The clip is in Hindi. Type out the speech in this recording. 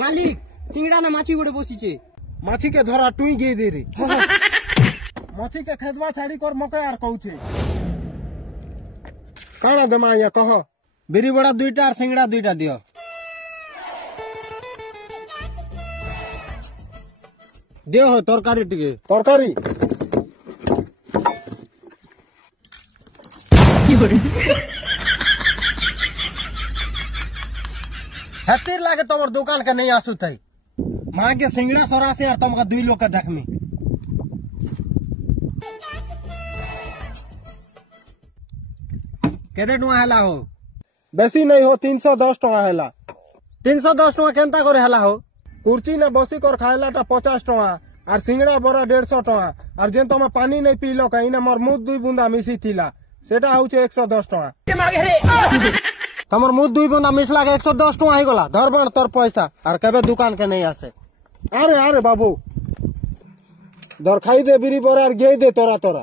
মালিক সিংড়া না মাছি গোটে বসিছে। মাছিকে ধরা টুই গিয়ে দে রে। মাছিকে খেদবা ছাড়ি কর মকে আর কହୁছে কাଣା দেমা ইয়া কহ। বিরি বড়া 2টা আর সিংড়া 2টা দিও। দিও হো তরকারি টিকে। তরকারি হেতির লাগে তোমার দোকান के नहीं आसू थाई। मां के सिंगड़ा सरा से और तुमका 2 लोग का देखमी। केदे टुआ हला हो? बेसी नहीं हो 310 टका हैला। 310 टका केनता करे हला हो? कुर्ची ने बसी कर खाएला टा 50 टका और सिंगड़ा बड़ा 150 टका और जेन तुम पानी नहीं पीलो कहीं ना मोर मुंह 2 बूंदा मिसी थिला सेटा होचे 110 टका। तमर मुंह 2 बूंदा मिसला के 110 टका ही गला। धरबण तोर पैसा और कबे दुकान के नहीं आसे। अरे अरे बाबू दर खाई दे बिरी बरा और गे दे तोरा तोरा।